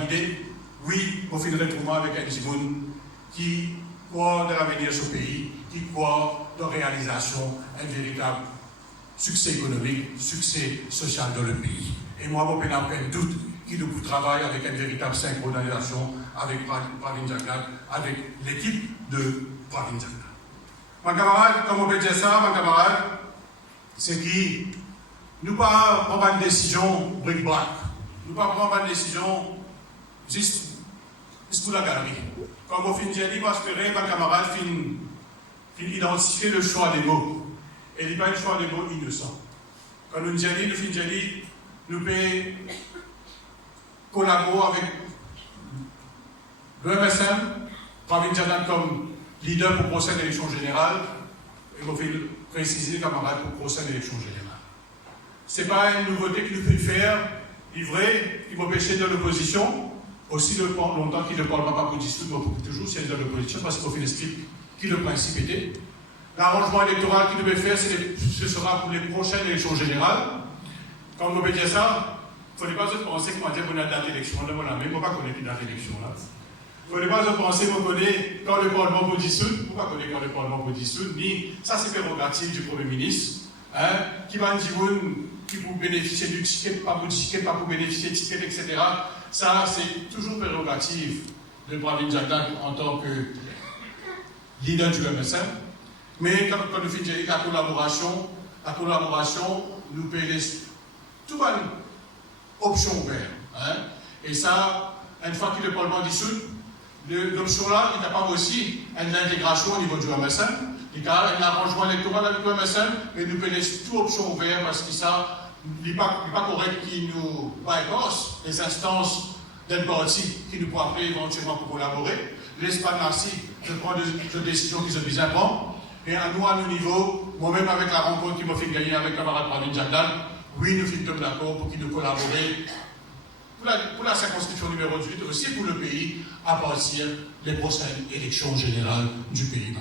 l'idée, oui, on fait un retrouvement avec un Zimoun qui croit dans l'avenir de ce pays, qui croit dans la réalisation d'un véritable succès économique, succès social dans le pays. Et moi, je n'ai aucun doute qu'il nous travaille avec une véritable synchronisation avec Pravin Jagnat, avec l'équipe de Pravin Jagnat. Mon camarade, comme on peut dire ça, mon camarade, c'est que nous ne pas prendre une décision bric-brac. Nous ne pas prendre une décision juste pour la galerie. Comme on finit de dire, parce que mon camarade fin identifier le choix des mots. Et il n'y a pas un choix des mots innocent. Quand nous disons, nous finissons de dire, nous pouvons collaborer avec le MSM, Pravin Jagnat comme leader pour la prochaine élection générale, et on fait préciser, camarades, pour la prochaine élection générale. Ce n'est pas une nouveauté qu'il nous fait faire, livrer, qui m'empêchait de l'opposition, aussi longtemps qu'il ne parle pas pour dissoudre, mais toujours si elle est de l'opposition, parce qu'on fait le script qui le principe était. L'arrangement électoral qu'il devait faire, ce sera pour les prochaines élections générales. Quand on peut dire ça, il ne faut pas se penser qu'on va dire qu'on a une date d'élection, là, voilà, mais on ne va pas connaître une date d'élection là. Il ne faut pas se penser qu'on connaît quand le Parlement peut dissoudre, pourquoi connaître quand le Parlement peut dissoudre, ni ça c'est prérogative du Premier ministre, hein, qui va dire qui pour bénéficier du ticket, pas pour ticket, pas pour bénéficier du ticket, etc. Ça c'est toujours prérogative de Pravin Jagnat en tant que leader du MSM. Mais quand nous faisons la collaboration, nous payons toute une option ouverte. Hein? Et ça, une fois que le Parlement dissout, l'option là, il n'y a pas aussi une intégration au niveau du MSM. Il y a un arrangement électoral avec le MSM, mais nous payons toute option ouverte parce que ça, il n'est pas correct qu'il nous bypass les instances d'un parti qui nous peut appeler éventuellement pour collaborer. Laisse pas merci de prendre des décisions qui sont bien importantes. Et à nos niveaux, moi-même avec la rencontre qui m'a fait gagner avec le camarade Pravin Jagnat, oui, nous sommes d'accord pour qu'il nous collabore pour la circonscription numéro 18, aussi pour le pays, à partir des prochaines élections générales du pays.